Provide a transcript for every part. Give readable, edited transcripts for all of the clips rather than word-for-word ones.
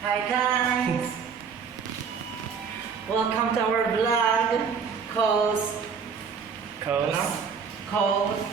Hi guys! Welcome to our vlog. Coast. Coast. Coast.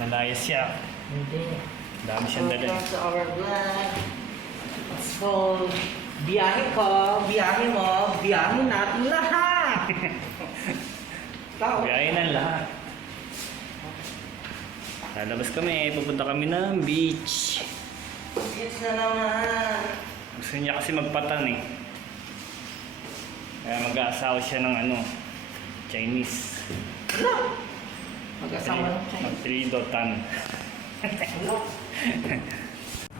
Nalayas siya. Hindi. Dami siyang dala. Welcome to our vlog. So, biyahe ko, biyahe mo, biyahe natin lahat. Biyahe ng lahat. Lalabas kami, pupunta kami ng beach. Yes na naman. Gusto niya kasi magpatan eh. Kaya mag-aasawa siya ng Chinese. Ano? Mag-asawa ng Chinese. Mag-3 tan. Ano?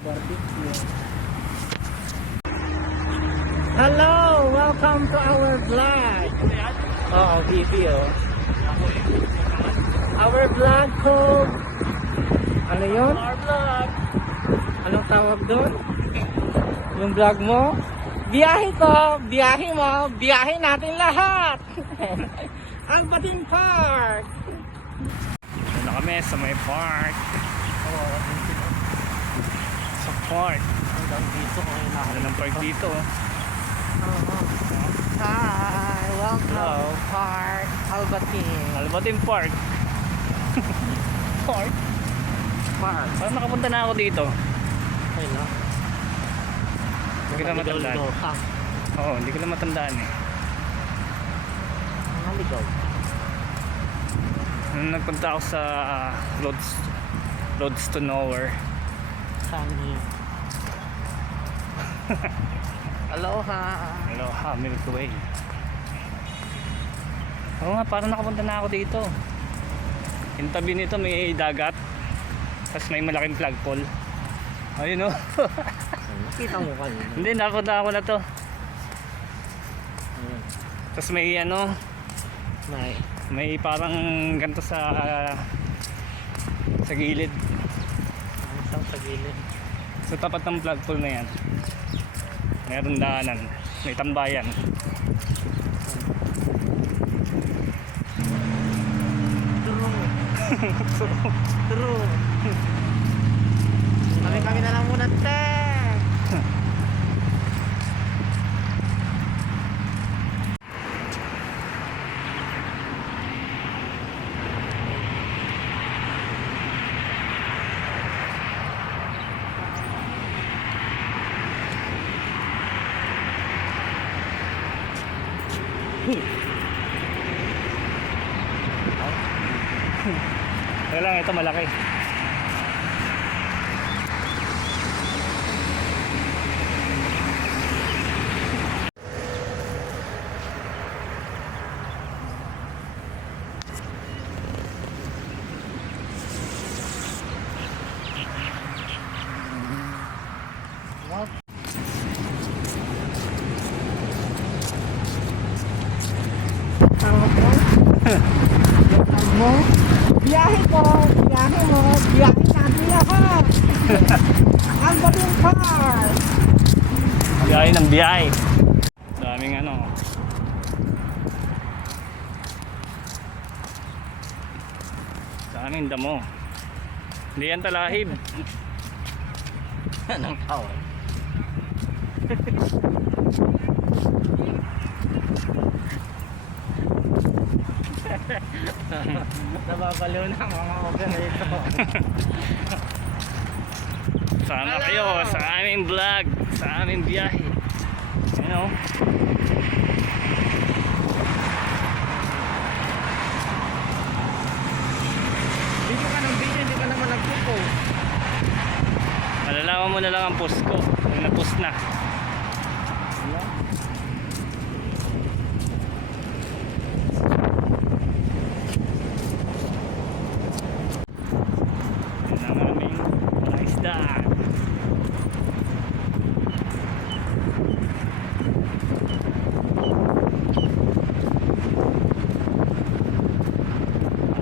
Barbecue. Hello! Welcome to our vlog! Oo, video. Our vlog called... Ano yun? Our vlog! Anong tawag doon? Yung vlog mo? Biyahe ko, biyahe mo, biyahe natin lahat! Ang Batin Park! Ito na kami sa may park. Sa park. Hanggang dito ko Ano ng park dito? Hi! Welcome Hello. Park Albatin. Albatin Park. Park? Park. Parang nakapunta na ako dito. Okay na. Hindi ko na matandaan. Oo, hindi ko na matandaan eh. Naligaw. Nung nagpunta ako sa Roads to Nowhere. Sunny. Aloha. Aloha, Milky Way. Oo nga, parang nakapunta na ako dito. Yung tabi nito may dagat. Tapos may malaking flagpole. Ayun o. Nakita mo kanina. Hindi, nakapunta ako na to. Tapos may may parang ganito sa gilid. Ano siyang sa gilid? Sa tapat ng flagpole na yan. Mayroong daanan. May tambayan. True. Kami na lang muna, te. Kaya lang, ito malaki. Mo, biyahe ko, biyahe mo, biyahe natin lahat. Ang Batin Park. Biyahe ng biyahe. Daming daming damo. Hindi yan talahib. Anong tawag? Nababalo na ang mga operator. Sama kayo sa aming vlog, sa aming biyahe. Video ka ng video, hindi ka naman nagpo-post. Malalaman mo na lang ang post ko. Kung na-post na. Yan ang aming mga isda.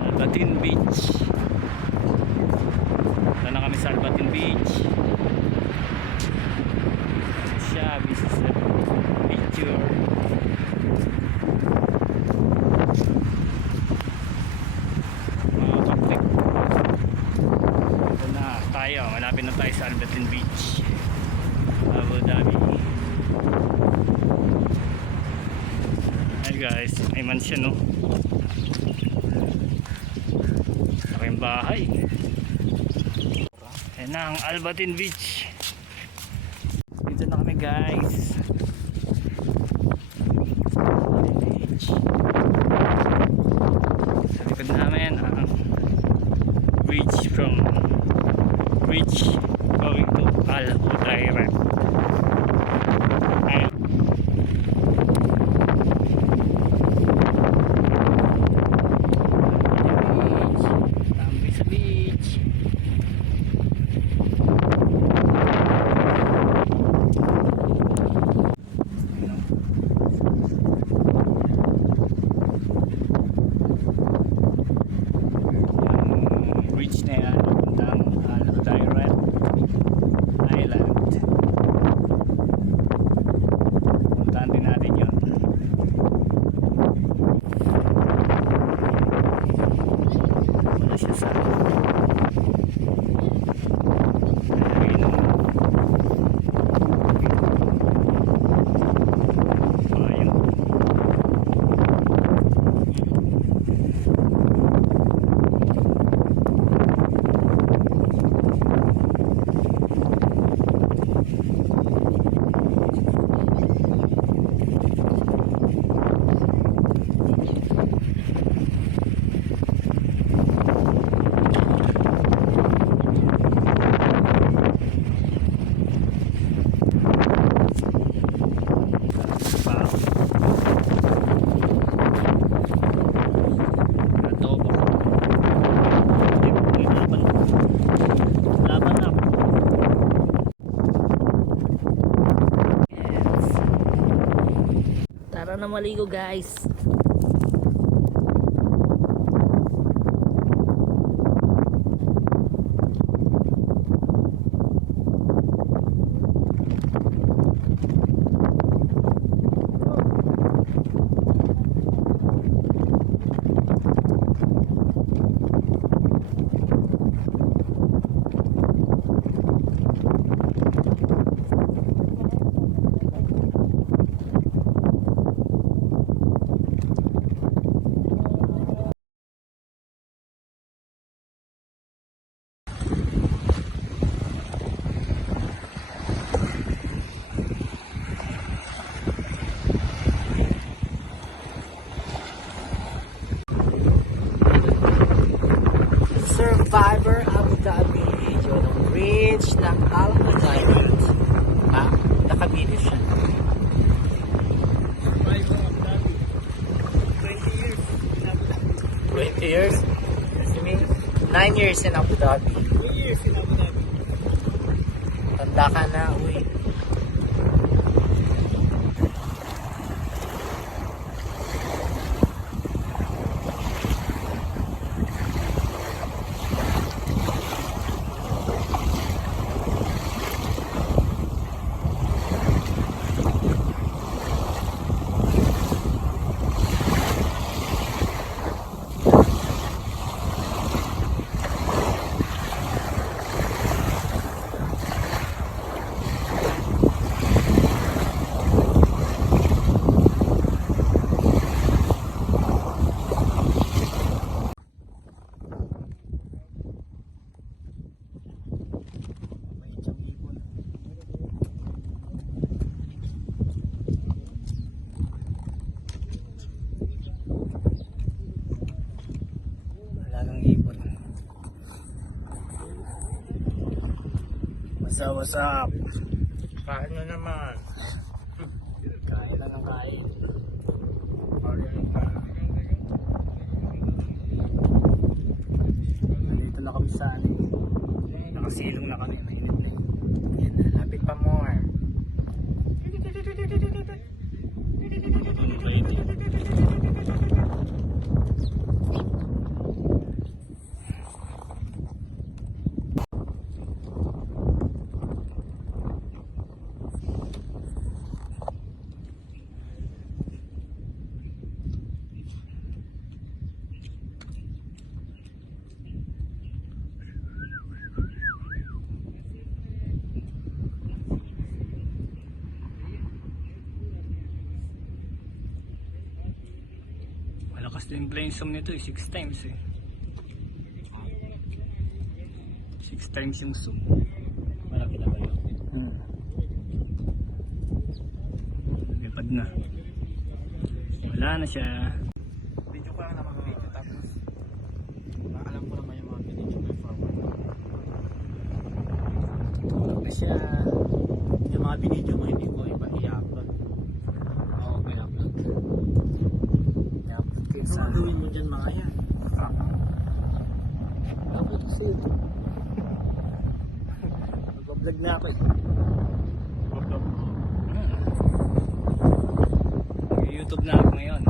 Albatin Beach. Punta na kami sa Albatin Beach. guys, may mansion no. Laking bahay. Ayan na ang Albatin Beach. Dito na kami guys. Albatin Beach. Sa likod namin ang bridge going to Al Udairat. Ayun. Tambay sa beach. Bridge na yan papuntang Al Udairat Island. Puntahan din natin yun. Wala siya sa ayun o. Ayun. Adobo. Laban na. Yes. Tara na maligo guys. Survivor Abu Dhabi. Yun ang bridge ng Al Udairat. Ha? Nakabili siya. Survivor Abu Dhabi. 20 years in Abu Dhabi. 20 years? You mean 9 years in Abu Dhabi? 3 years in Abu Dhabi. Tanda ka na, uy. What's up? Kain nyo naman. Kain lang ang kain. Nandito na kami sa nakasilong na kami. Mainit na yun. Yan na, lapit pa more. Simple yung zoom nito 6 times eh. 6 times yung zoom. Malaki na ba yun? Lipad na. Wala na siya. Video ko lang na mag-video tapos alam ko naman yung mga video ko forward. Tulog na siya. Yung mga video mo hindi ko i-upload. Oo, may upload. May upload kayo Ano sa gagawin mo dyan mga yan? upload kasi ito. Mag-vlog na ako eh. Mag-YouTube na ako ngayon.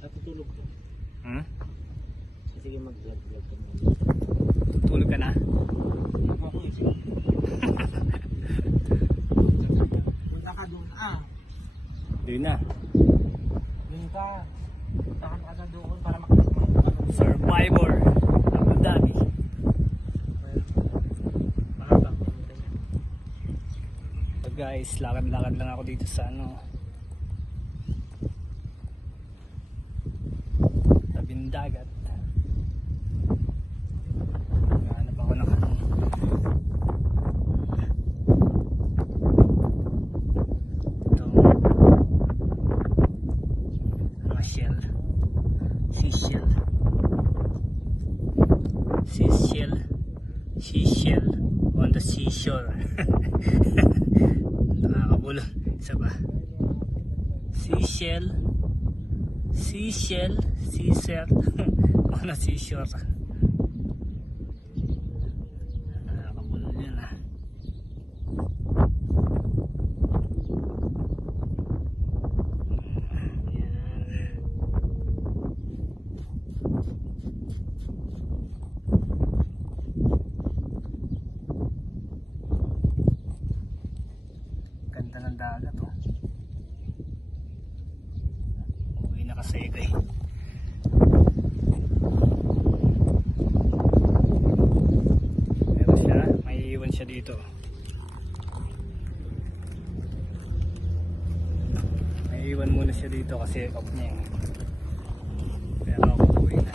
Natutulog ko. Sige mag-vlog ka mo. Tutulog ka na? Ako eh. Punta ka doon Hindi na. Doon ka. Puntahan ka na doon para makita mo. Survivor. Abu Dhabi. So guys, lakad-lakad lang ako dito sa tabing dagat. Hanap ako ng itong mga shell. Seashell on the seashore. Nakakabulo. Isa ba? Seashell on the seashore. Nakakabulo yan Ganda ng dagat oh. Uwi na kasi eh. Pero siya, may iwan siya dito. May iwan muna siya dito kasi off niya. Pero ako uwi na.